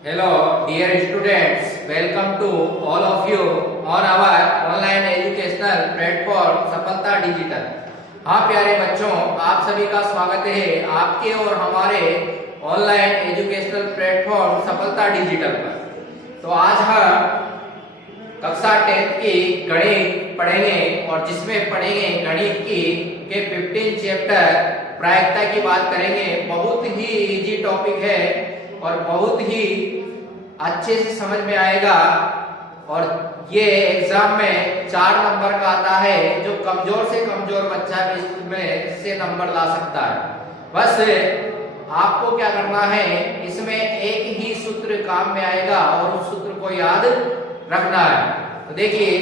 Hello, dear students. Welcome to all of you on our online educational platform सफलता digital. हाँ प्यारे बच्चों, आप सभी का स्वागत है आपके और हमारे ऑनलाइन एजुकेशनल प्लेटफॉर्म सफलता डिजिटल पर। तो आज हम कक्षा 10 की गणित पढ़ेंगे और जिसमें पढ़ेंगे गणित की के 15 चैप्टर प्रायिकता की बात करेंगे। बहुत ही इजी टॉपिक है और बहुत ही अच्छे से समझ में आएगा और ये एग्जाम में 4 नंबर का आता है, जो कमजोर से कमजोर बच्चा भी इसमें से नंबर ला सकता है। बस आपको क्या करना है, इसमें एक ही सूत्र काम में आएगा और उस सूत्र को याद रखना है। तो देखिए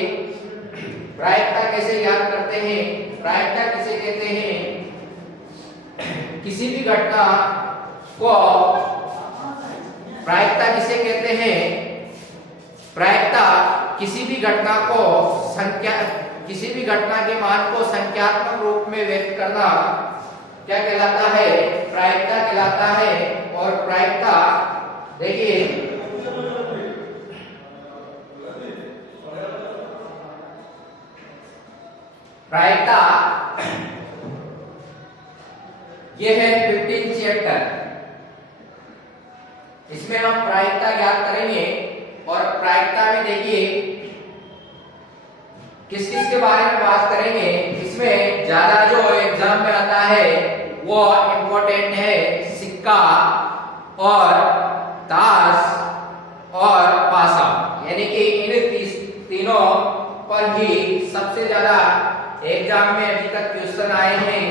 प्रायिकता कैसे याद करते हैं। प्रायिकता किसे कहते हैं? किसी भी घटना को प्रायिकता किसे कहते हैं? प्रायिकता किसी भी घटना को किसी भी घटना के मान को संख्यात्मक रूप में व्यक्त करना क्या कहलाता है? प्रायिकता कहलाता है। और प्रायिकता देखिए प्रायिकता ये है 15 चैप्टर। इसमें हम प्रायिकता याद करेंगे और प्रायिकता में देखिए किस किस के बारे में बात करेंगे। इसमें ज्यादा जो एग्जाम में आता है वो इम्पोर्टेंट है सिक्का और ताश और पासा, यानी कि इन तीनों पर ही सबसे ज्यादा एग्जाम में अभी तक क्वेश्चन आए हैं,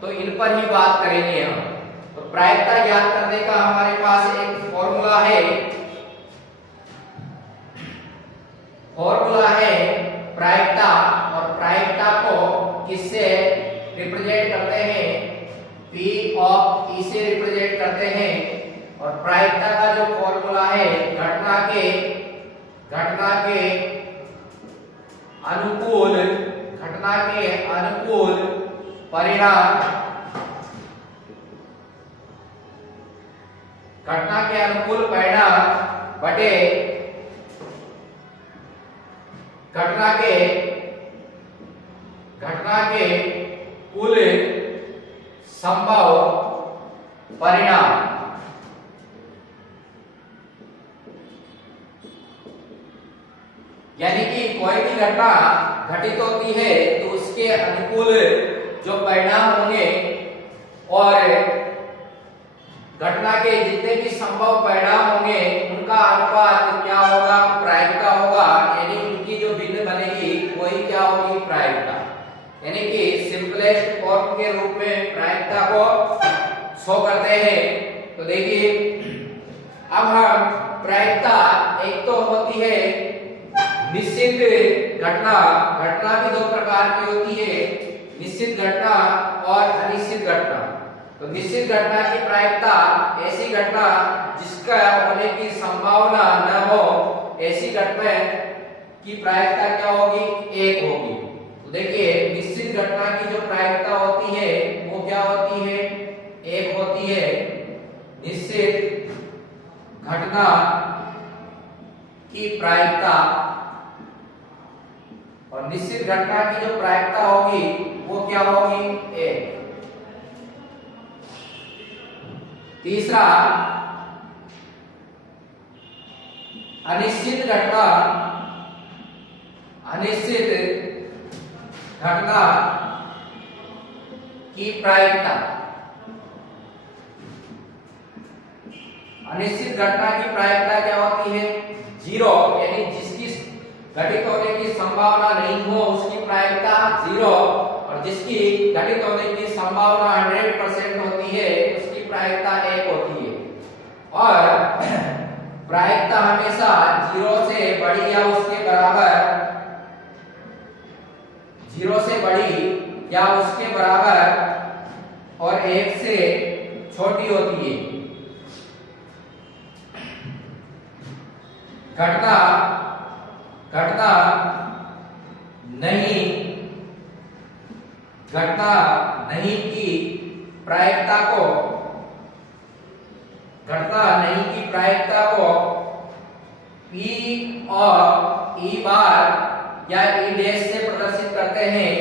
तो इन पर ही बात करेंगे हम। तो प्रायिकता याद करने का हमारे पास एक फॉर्मूला है। फॉर्मूला है प्रायिकता, और प्रायिकता को किससे रिप्रेजेंट करते हैं? P ऑफ E से रिप्रेजेंट करते हैं। और प्रायिकता का जो फॉर्मूला है घटना के अनुकूल परिणाम, घटना के अनुकूल परिणाम बटे घटना के कुल संभव परिणाम। यानी कि कोई भी घटना घटित होती है तो उसके अनुकूल जो परिणाम होंगे और घटना के जितने भी संभव परिणाम होंगे उनका अनुपात क्या होगा? प्रायिकता होगा। यानी उनकी जो भिन्न बनेगी वही क्या होगी? प्रायिकता। यानी कि सिंपलेस्ट फॉर्म के रूप में प्रायिकता को शो करते हैं। तो देखिए अब हम प्रायिकता एक तो होती है निश्चित घटना भी दो प्रकार की होती है, निश्चित घटना और अनिश्चित घटना। तो निश्चित घटना की प्रायिकता ऐसी घटना जिसका होने की संभावना न हो, ऐसी घटना की प्रायिकता क्या होगी? 1 होगी। तो देखिए निश्चित घटना की जो प्रायिकता होती है वो क्या होती है? 1 होती है। निश्चित घटना की प्रायिकता और निश्चित घटना की जो प्रायिकता होगी वो क्या होगी? 1। तीसरा अनिश्चित घटना की प्रायिकता। अनिश्चित घटना की प्रायिकता क्या होती है? 0। यानी जिसकी घटित होने की संभावना नहीं हो उसकी प्रायिकता 0, और जिसकी घटित होने की संभावना 100% होती है उसकी प्रायिकता 1 होती है। और प्रायिकता हमेशा 0 से बड़ी या उसके बराबर, 0 से बड़ी या उसके बराबर और 1 से छोटी होती है। घटना नहीं की प्रायिकता को घटना नहीं की प्रायिकता को P और E बार या E डैश से प्रदर्शित करते हैं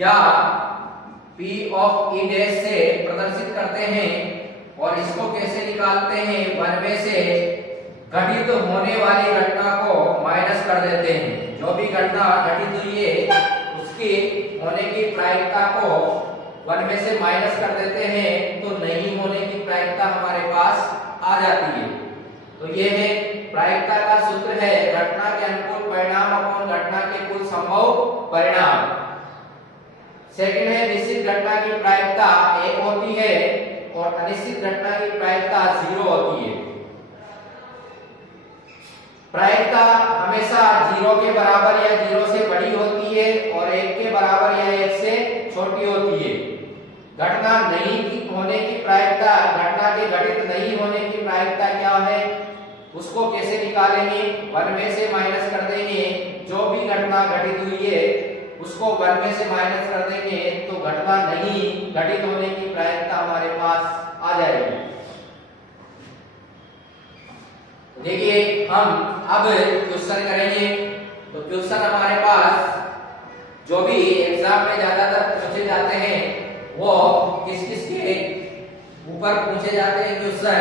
या P ऑफ E डैश से प्रदर्शित करते हैं। और इसको कैसे निकालते हैं? वन में से घटित होने वाली घटना को माइनस कर देते हैं। जो भी घटना घटित हुई है उसकी होने की प्रायिकता को वन में से माइनस कर देते हैं, तो नहीं होने की प्रायिकता हमारे पास आ जाती है। तो ये है प्रायिकता का सूत्र है घटना के अनुकूल परिणाम अपॉन घटना के कुल संभव परिणाम। सेकंड है निश्चित घटना की प्रायिकता 1 होती है और अनिश्चित घटना की प्रायिकता 0 होती है। प्रायिकता हमेशा 0 के बराबर या 0 से बड़ी होती है और 1 के बराबर या 1 से छोटी होती है। घटना नहीं होने की प्रायिकता, घटना के घटित नहीं होने की प्रायिकता क्या है उसको कैसे निकालेंगे? वन में से माइनस कर देंगे। जो भी घटना घटित हुई है उसको वन में से माइनस कर देंगे तो घटना नहीं घटित होने की प्रायिकता हमारे पास आ जाएगी। देखिए हम अब क्वेश्चन करेंगे। तो क्वेश्चन हमारे पास जो भी एग्जाम में ज्यादातर पूछे जाते हैं वो किस किस के ऊपर पूछे जाते हैं क्वेश्चन।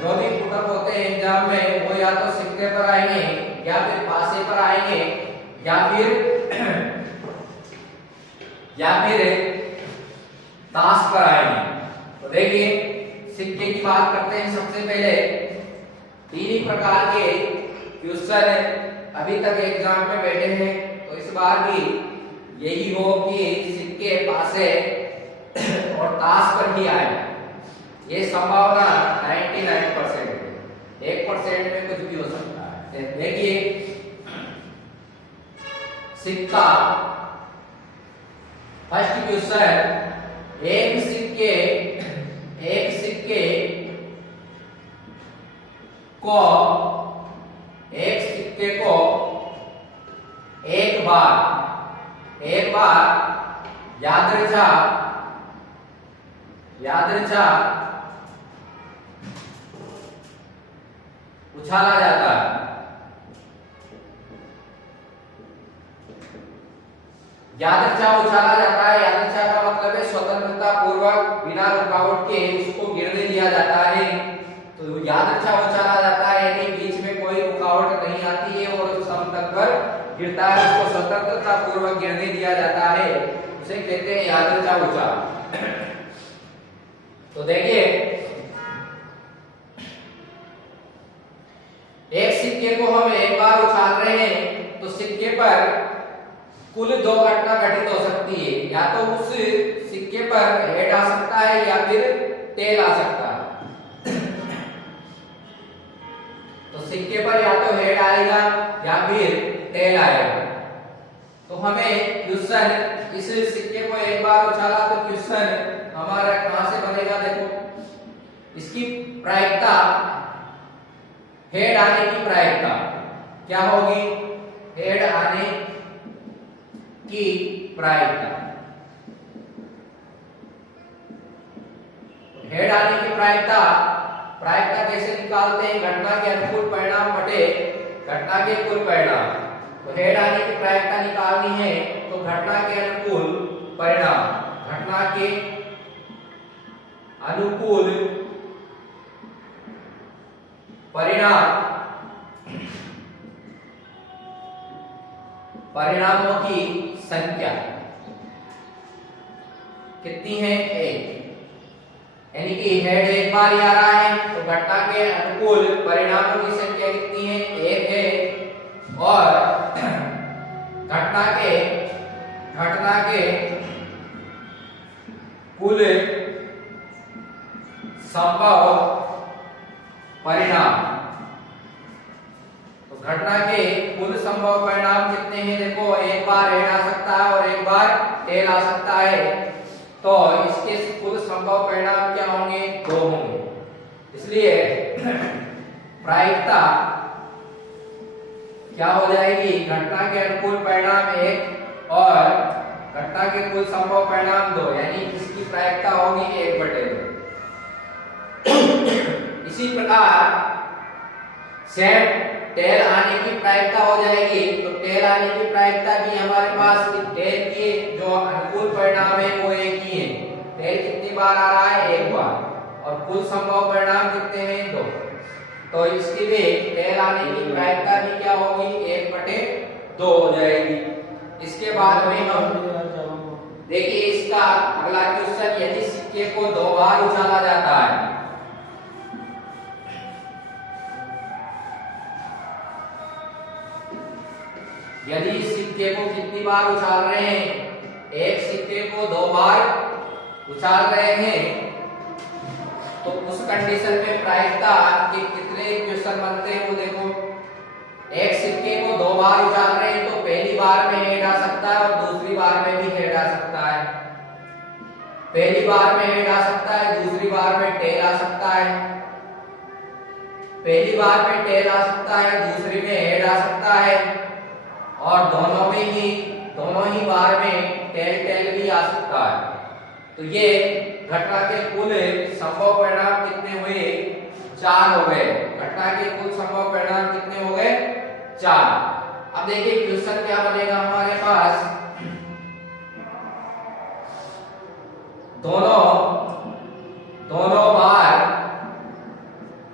जो भी पुटअप होते हैं एग्जाम में वो या तो सिक्के पर आएंगे या फिर पासे पर आएंगे या फिर ताश पर आएंगे। तो देखिए सिक्के की बात करते हैं। सबसे पहले 3 ही प्रकार के क्वेश्चन अभी तक एग्जाम में बैठे हैं, तो इस बार भी यही हो कि सिक्के, पासे और ताश पर ही आए। ये संभावना 99% है। 1% में कुछ भी हो सकता है। देखिए सिक्का, फर्स्ट क्वेश्चन, एक सिक्के को एक बार यादृच्छा उछाला जाता है। यादृच्छा उछाला जाता है। यादृच्छा का मतलब है स्वतंत्रता पूर्वक बिना रुकावट के उसको गिरने दिया जाता है। तो यादृच्छा उछाला जाता है यानी बीच में कोई रुकावट नहीं आती है और समतल पर गिरता है, उसको स्वतंत्रता पूर्वक गिरने दिया जाता है, उसे कहते हैं यादृच्छा उछाल। तो देखिए एक सिक्के को हम एक बार उछाल रहे हैं तो सिक्के पर कुल 2 घटना घटित हो सकती है। या तो उस सिक्के पर हेड आ सकता है या फिर टेल आ सकता है। तो सिक्के पर या तो हेड आएगा या फिर टेल आएगा। तो हमें क्वेश्चन, इस सिक्के को एक बार उछाला तो क्वेश्चन हमारा कहां से बनेगा? देखो इसकी प्रायिकता, हेड आने की प्रायिकता क्या होगी? हेड आने की प्रायिकता, हेड आने की प्रायिकता कैसे निकालते हैं? घटना के अनुकूल परिणाम बटे घटना के कुल परिणाम। तो हेड आने की प्रायिकता निकालनी है तो घटना के अनुकूल परिणाम, घटना के अनुकूल परिणामों की संख्या कितनी है? 1। यानी कि हेड एक बार ही आ रहा है तो घटना के अनुकूल परिणामों की संख्या कितनी है? 1 है। और घटना के कुल संभव परिणाम, तो घटना के कुल संभव परिणाम कितने हैं? देखो एक बार हेड आ सकता है और एक बार टेल आ सकता है, तो इसके कुल संभव परिणाम क्या होंगे? 2 होंगे। इसलिए प्रायिकता क्या हो जाएगी? घटना के अनुकूल परिणाम 1 और घटना के कुल संभव परिणाम 2, यानी इसकी प्रायिकता होगी 1/2। इसी प्रकार सेम टेल आने की प्रायिकता हो जाएगी। तो टेल आने की प्रायिकता भी हमारे पास टेल के जो अनुकूल परिणाम है वो एक ही है। टेल कितनी बार आ रहा है? एक बार। और कुल संभव परिणाम कितने हैं? दो। तो इसकी भी टेल आने की प्रायिकता भी क्या होगी? 1/2 हो जाएगी। इसके बाद में हम देखिए इसका अगला क्वेश्चन, यदि सिक्के को 2 बार उछाला जाता है, यदि सिक्के को कितनी बार उछाल रहे हैं? एक सिक्के को 2 बार उछाल रहे हैं, तो उस कंडीशन में प्रायिकता के कितने इक्वेशन बनते हैं वो देखो। एक सिक्के को 2 बार उछाल रहे हैं तो पहली बार में हेड आ सकता है और दूसरी बार में भी हेड आ सकता है। पहली बार में हेड आ सकता है, दूसरी बार में टेल आ सकता है। पहली बार में टेल आ सकता है, दूसरी में हेड आ सकता है, और दोनों ही बार में टेल भी आ सकता है। तो ये घटना के कुल संभव परिणाम कितने हुए? 4 हो गए। घटना के कुल संभव परिणाम कितने हो गए? 4। अब देखिए क्वेश्चन क्या बनेगा हमारे पास। दोनों बार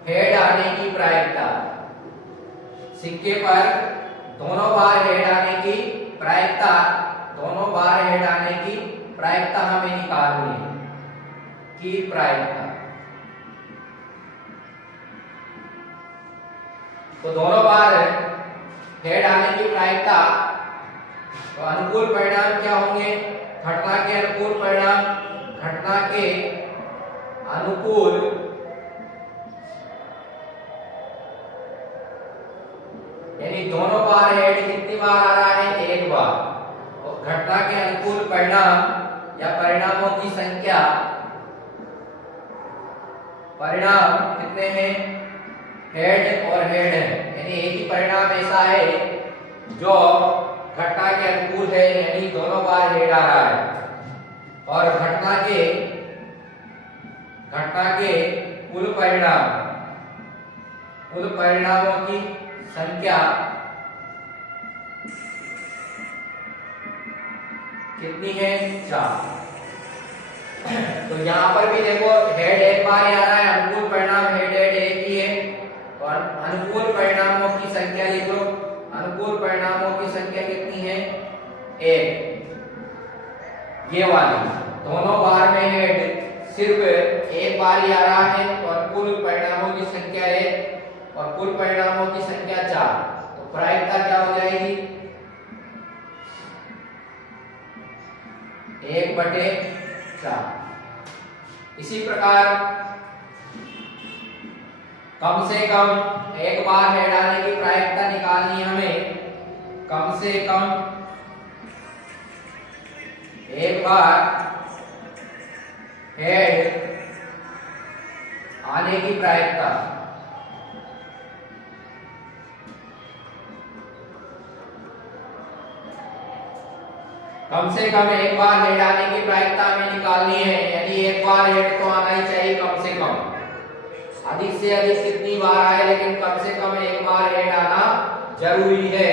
हेड आने की प्रायिकता, सिक्के पर दोनों बार हेड आने की प्रायिकता, दोनों बार हेड आने की प्रायिकता हमें निकालनी है की प्रायिकता। तो दोनों बार हेड आने की प्रायिकता, तो अनुकूल परिणाम क्या होंगे? घटना के अनुकूल परिणाम, घटना के अनुकूल यानी दोनों बार हेड कितनी बार आ रहा है? एक बार। और घटना के अनुकूल परिणाम या परिणामों की संख्या, परिणाम कितने हैं? हेड और हेड है, यानी एक ही परिणाम ऐसा है जो घटना के अनुकूल है, यानी दोनों बार हेड आ रहा है। और घटना के कुल परिणामों की संख्या कितनी है? 4। तो यहाँ पर भी देखो हेड एक बार ही आ रहा है, अनुकूल परिणाम हेड एक ही है। और अनुकूल परिणामों की संख्या लिख लो। अनुकूल परिणामों की संख्या कितनी है? 1। ये वाली दोनों बार में हेड सिर्फ एक बार ही आ रहा है, और कुल परिणामों की संख्या 1 और कुल परिणामों की संख्या 4। तो प्रायिकता क्या हो जाएगी? 1/4। इसी प्रकार कम से कम एक बार हेड आने की प्रायिकता निकालनी है हमें। कम से कम एक बार हेड आने की प्रायिकता, कम से कम एक बार हेड आने की प्रायिकता हमें निकालनी है, यानी एक बार हेड तो आना ही चाहिए कम से कम। अधिक से अधिक कितनी बार आए, लेकिन कम से कम एक बार हेड आना जरूरी है।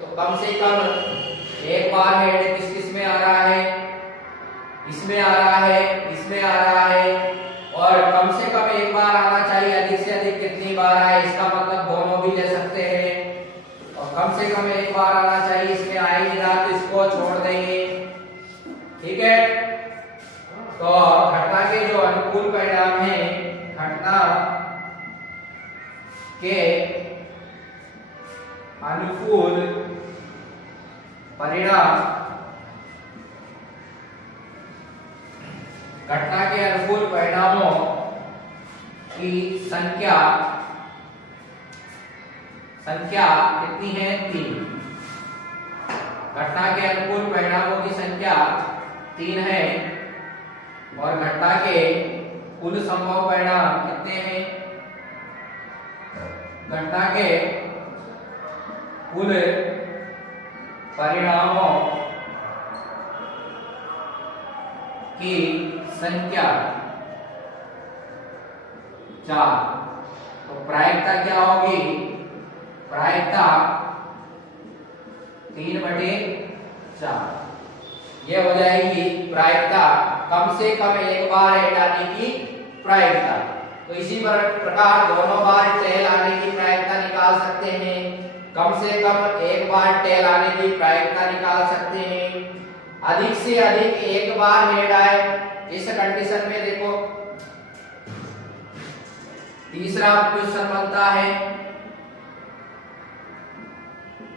तो कम से कम एक बार हेड किस किस में आ रहा है? इसमें आ रहा है, इसमें आ रहा है, और कम से कम एक बार आना चाहिए। अधिक से अधिक कितनी बार आए, इसका मतलब दोनों भी ले सकते हैं। और कम से कम एक बार आना चाहिए, इसमें आ ही नहीं रहा तो इसको छोड़ देंगे। ठीक है। तो घटना के जो अनुकूल परिणाम है, घटना के अनुकूल परिणाम, घटना के अनुकूल परिणामों की संख्या कितनी है? 3। घटना के अनुकूल परिणामों की संख्या 3 है, और घटना के कुल संभव परिणाम कितने हैं? घटना के कुल परिणामों की संख्या 4। प्रायिकता क्या होगी? प्रायिकता 3/4 ये हो जाएगी प्रायिकता, कम से कम एक बार हेड आने की प्रायिकता। तो इसी प्रकार दोनों बार टेल आने की प्रायिकता निकाल सकते हैं, कम से कम एक बार टेल आने की प्रायिकता निकाल सकते हैं, अधिक से अधिक एक बार हेड आए इस कंडीशन में देखो तीसरा क्वेश्चन बनता है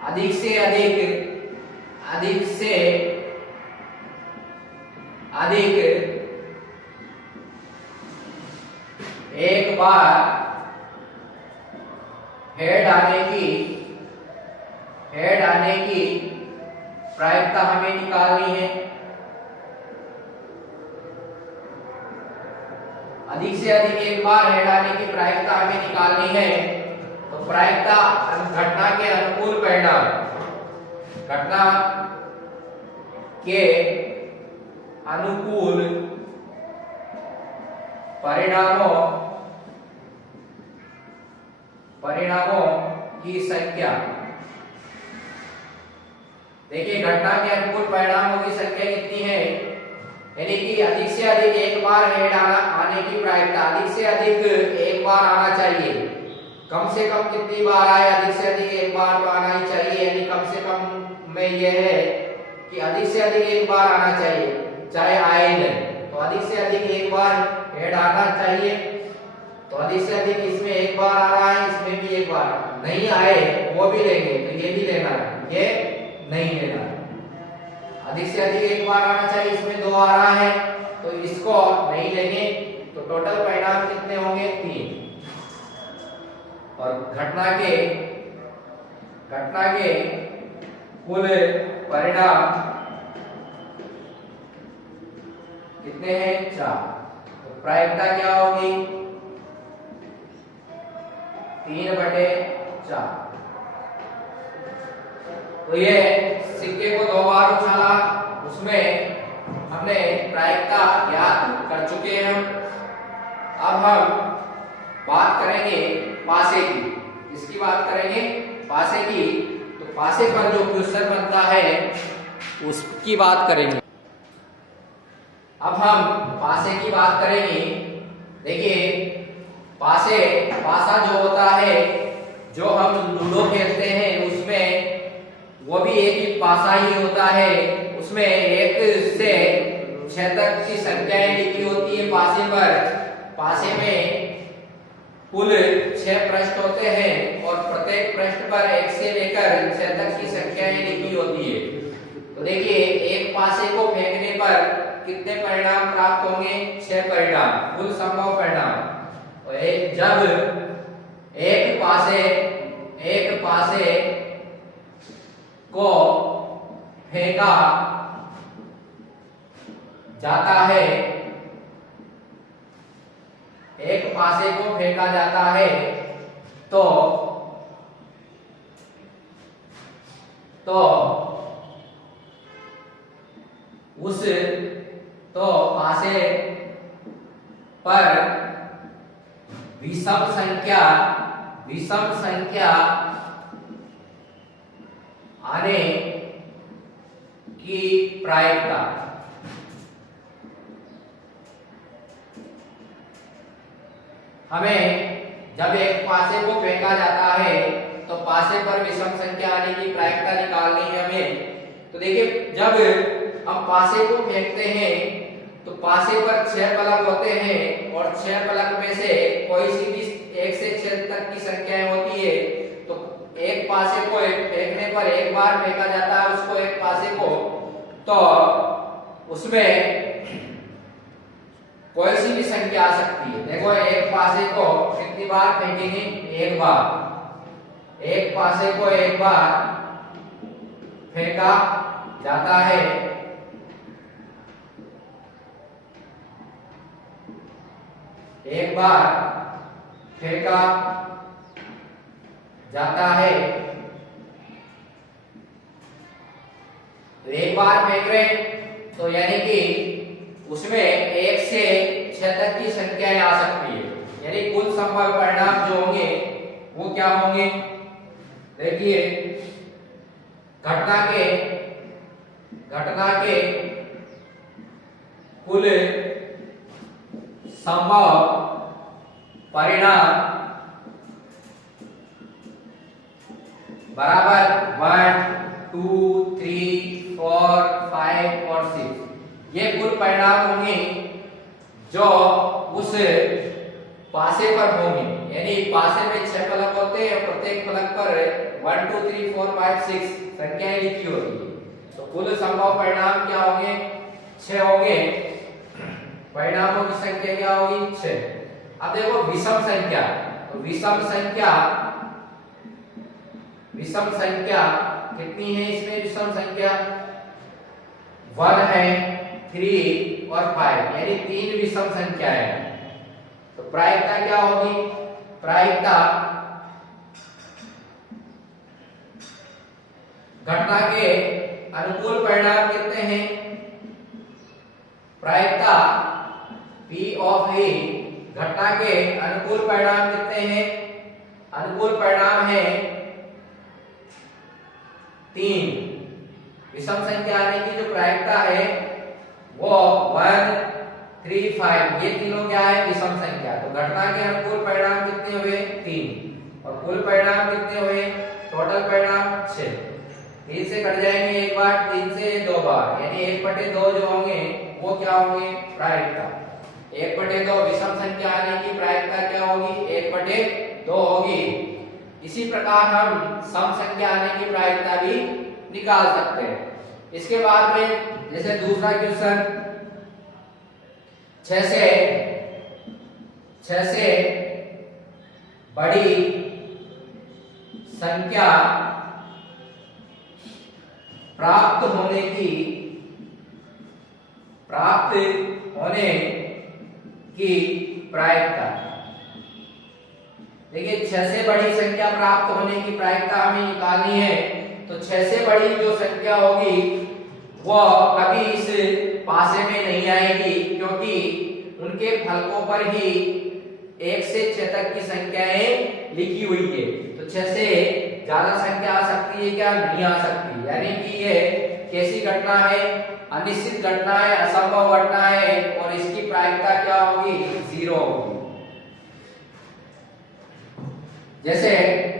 अधिक से अधिक एक बार हेड आने की प्रायिकता हमें निकालनी है। अधिक से अधिक एक बार हेड आने की प्रायिकता हमें निकालनी है। तो प्रायिकता घटना के अनुकूल परिणाम, घटना के अनुकूल परिणामों की संख्या। देखिए घटना के अनुकूल परिणामों की संख्या कितनी है, यानी कि अधिक से अधिक एक बार हेड आने की प्रायिकता, अधिक से अधिक एक बार आना चाहिए, कम से कम कितनी बार आए, अधिक से अधिक एक बार तो आना ही चाहिए, यानी कम से कम में यह है कि अधिक से अधिक एक बार आना चाहिए, चाहे आए नहीं। तो अधिक से अधिक एक बार हेड आना चाहिए, तो अधिक से अधिक इसमें एक बार आ रहा है, इसमें भी एक बार नहीं आए वो भी लेंगे, तो ये भी लेना है, ये नहीं लेना है। अधिक से अधिक एक बार आना चाहिए, इसमें 2 आ रहा है तो इसको नहीं लेंगे। तो टोटल परिणाम कितने होंगे? 3। और घटना के कुल परिणाम कितने हैं? 4। तो प्रायिकता क्या होगी? 3/4। तो ये सिक्के को 2 बार उछाला, उसमें हमने प्रायिकता ज्ञात कर चुके हैं। अब हम बात करेंगे पासे की। इसकी बात करेंगे पासे की। तो पासे पर जो क्वेश्चन बनता है उसकी बात करेंगे। अब हम पासे की बात करेंगे। देखिए पासा जो होता है, जो हम लूडो खेलते हैं उसमें वो भी एक ही पासा ही होता है, उसमें 1 से 6 तक की संख्याएं लिखी होती है पासे पर। पासे में कुल 6 पृष्ठ होते हैं और प्रत्येक पृष्ठ पर 1 से लेकर 6 तक की संख्याएं लिखी होती है। तो देखिए एक पासे को फेंकने पर कितने परिणाम प्राप्त होंगे? 6 परिणाम, कुल संभव परिणाम। और जब एक पासे को फेंका जाता है, एक पासे को फेंका जाता है तो पासे पर विषम संख्या आने की प्रायिकता। हमें जब एक पासे को फेंका जाता है तो पासे पर विषम संख्या आने की प्रायिकता निकालनी है हमें। तो देखिए जब हम पासे को फेंकते हैं तो पासे पर 6 पलक होते हैं और 6 पलक में से कोई सी भी 1 से 6 तक की संख्याएं होती है। तो एक पासे को फेंकने पर एक बार फेंका जाता है उसको, एक पासे को, तो उसमें कोई सी भी संख्या आ सकती है। देखो एक पासे को कितनी बार फेंकेंगे? एक बार। एक पासे को एक बार फेंका जाता है एक बार फेंका जाता है। तो एक बार फेंक रहे तो यानी कि उसमें 1 से 6 तक की संख्याएं आ सकती है। यानी कुल संभव परिणाम जो होंगे वो क्या होंगे? देखिए, घटना के कुल संभव परिणाम बराबर 1, 2, 3, 4, 5 और 6। ये कुल परिणाम होंगे जो उस पासे पर होंगे, यानी पासे में 6 फलक होते हैं, प्रत्येक फलक पर 1, 2, 3, 4, 5, 6 संख्याएं लिखी होती है। तो कुल संभव परिणाम क्या होंगे? 6 होंगे। परिणामों की संख्या क्या होगी? 6। अब देखो विषम संख्या, तो विषम संख्या कितनी है इसमें? विषम संख्या 1 है, 3 और 5, यानी 3 विषम संख्या है। तो प्रायिकता क्या होगी? प्रायिकता घटना के अनुकूल परिणाम कितने हैं? प्रायिकता P ऑफ A घटना के अनुकूल परिणाम कितने हैं? अनुकूल परिणाम है 3। विषम संख्या आने की जो प्रायिकता है वो 1, 3, 5, ये तीनों क्या है? विषम संख्या। तो घटना के अनुकूल परिणाम कितने हुए? 3। और कुल परिणाम कितने हुए? टोटल परिणाम 6। 3 से कट जाएंगे एक बार, 3 से 2 बार, यानी 1/2 जो होंगे वो क्या होंगे? प्रायिकता। 1/2 विषम संख्या आने की प्रायिकता क्या होगी? 1/2 होगी। इसी प्रकार हम सम संख्या आने की प्रायिकता भी निकाल सकते हैं। इसके बाद में जैसे दूसरा क्वेश्चन, 6 से बड़ी संख्या प्राप्त होने की प्रायिकता। देखिए, 6 से बड़ी संख्या प्राप्त होने की प्रायिकता हमें निकालनी है। तो 6 से बड़ी जो संख्या होगी वो कभी इस पासे में नहीं आएगी, क्योंकि उनके फलकों पर ही 1 से 6 तक की संख्याएं लिखी हुई है। तो 6 से ज्यादा संख्या आ सकती है क्या? नहीं आ सकती। यानी कि ये कैसी घटना है? अनिश्चित घटना है, असंभव घटना है, और इसकी प्रायिकता क्या होगी? 0 होगी। जैसे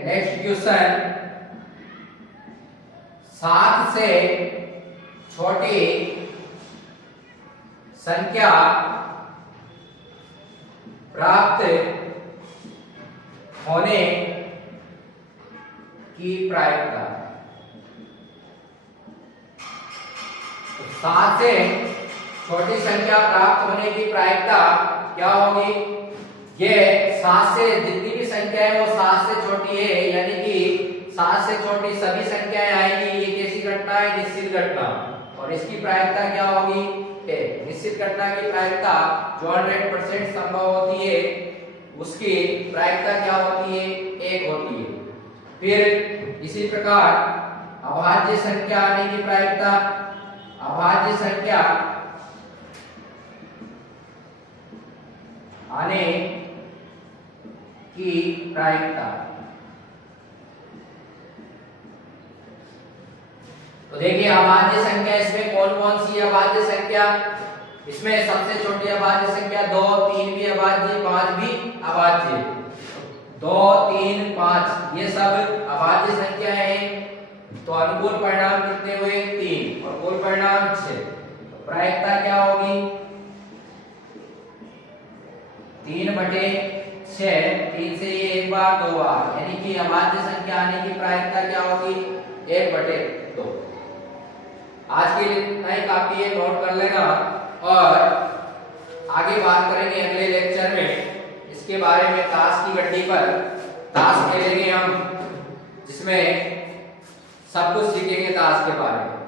नेक्स्ट क्वेश्चन, 7 से छोटी संख्या प्राप्त होने की प्रायिकता। तो 7 से छोटी संख्या प्राप्त होने की प्रायिकता क्या होगी? ये 7 से जितनी भी संख्या है वो 7 से छोटी है, यानी कि 7 से छोटी सभी संख्याएं आएंगी। ये कैसी घटना है? निश्चित घटना। और इसकी प्रायिकता क्या होगी? निश्चित घटना की प्रायिकता जो 100% संभव होती है उसकी प्रायिकता क्या होती है? 1 होती है। फिर इसी प्रकार अभाज्य संख्या आने की प्रायिकता, अभाज्य संख्या आने की प्रायिकता। तो देखिए, अभाज्य संख्या इसमें कौन कौन सी अभाज्य संख्या? इसमें सबसे छोटी अभाज्य संख्या 2, 3 भी अभाज्य, 5 भी अभाज्य। 2, 3, 5 ये सब अभाज्य संख्याएं हैं। तो अनुकूल परिणाम कितने हुए? 3, और कुल परिणाम 6। तो प्रायिकता क्या होगी? 3/6। 3 से ये एक बार, 2 बार, यानी कि अभाज्य संख्या आने की प्रायिकता क्या होगी? 1/2। आज के लिए इतना ही काफी है, नोट कर लेना। और आगे बात करेंगे अगले लेक्चर में इसके बारे में, ताश की गड्डी पर ताश खेलेंगे हम, जिसमें सब कुछ सीखेंगे ताश के बारे में।